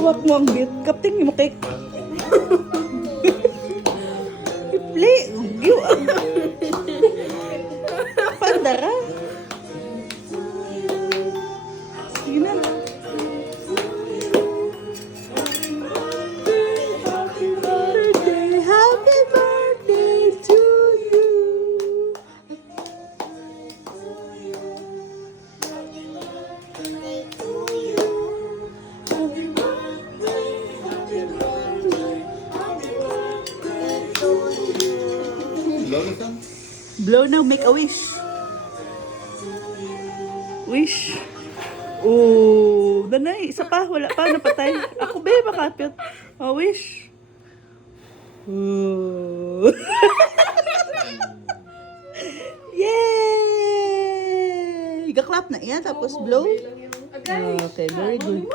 hawak mo ang bit. Kapting mo cake. Iple. Pandara. Sige na. Happy birthday to you. Blow now, make a wish. Wish. Oh, danay, isa pa, wala pa, napatay. Ako be, makapit. Oh, wish. Oh. Yay! Gaklap na yan, tapos blow. Okay, very good.